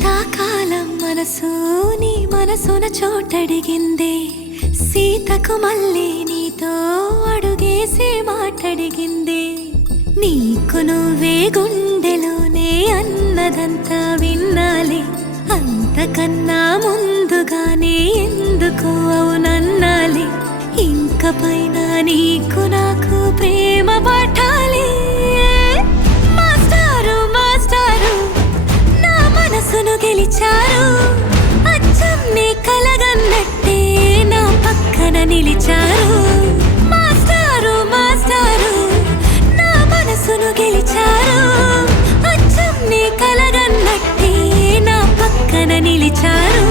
శీతాకాలం మనసు నీ మనసున చోటడిగిందే, సీతకు మళ్ళీ నీతో అడుగేసి మాటడిగిందే. నీకు నువ్వే గుండెలోనే అన్నదంతా విన్నాలే, అంతకన్నా ముందుగానే ఎందుకు అవునన్నాలే. ఇంక పైన నీకు నాకు ప్రేమ పాఠాలే. మాస్టారు మాస్టారు నా మనసును గెలిచారు, అచ్చం నీ కలగన్నట్టే నా పక్కన నిలిచారు. మాస్టారు మాస్టారు నా మనసును గెలిచారు, అచ్చం నీ కలగన్నట్టే నా పక్కన నిలిచారు.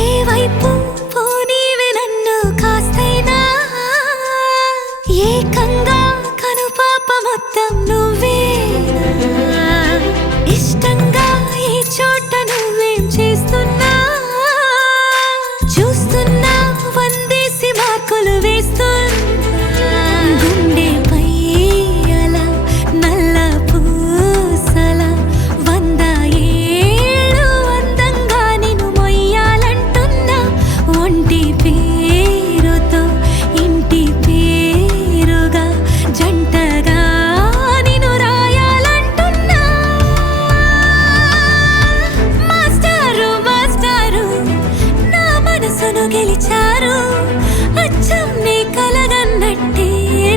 ఏ వైపు పోనీవే నన్ను కాస్తైనా, ఏకంగా కనుపాప మొత్తం నువ్వే. ఇష్టంగా ఈ చోట నువ్వేం చేస్తున్నా, చూస్తున్నా వందేసి మార్కులు వేస్తున్నా. గుండెపై అలా నల్ల పూసల 100 ఏళ్ళు అందంగా నిన్ను మొయ్యాలంటున్నా. ఒంటి పేరుతో ఇంటి పేరుగా జంటగా నిన్ను రాయాలంటున్నా. మాస్టారు మాస్టారు నా మనసును గెలిచారు, అచ్చం నీ కలగన్నట్టే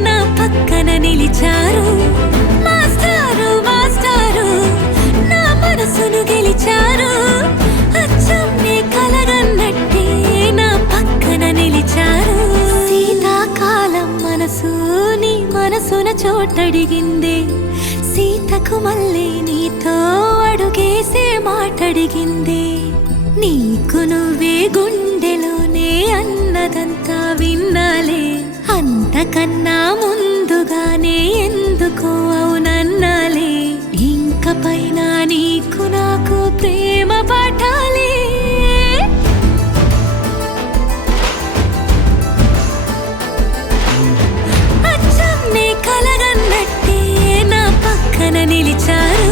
నా పక్కన నిలిచారు. మాస్టారు మాస్టారు నా మనసును గెలిచారు, అచ్చం నీ కలగన్నట్టే నా పక్కన నిలిచారు. శీతాకాలం మనసు నీ మనసున చోటడిగిందే, సీతకు మళ్ళీ నీతో అడుగేసే మాటడిగిందే. నీకు నువ్వే గుండెలోనే అన్నదంతా విన్నాలే, అంతకన్నా ముందుగానే ఎందుకు అవునన్నాలే. ఇంక పైన నీకు నాకు ప్రేమ పాఠాలే. అచ్చం నీ కలగన్నట్టే నా పక్కన నిలిచారు.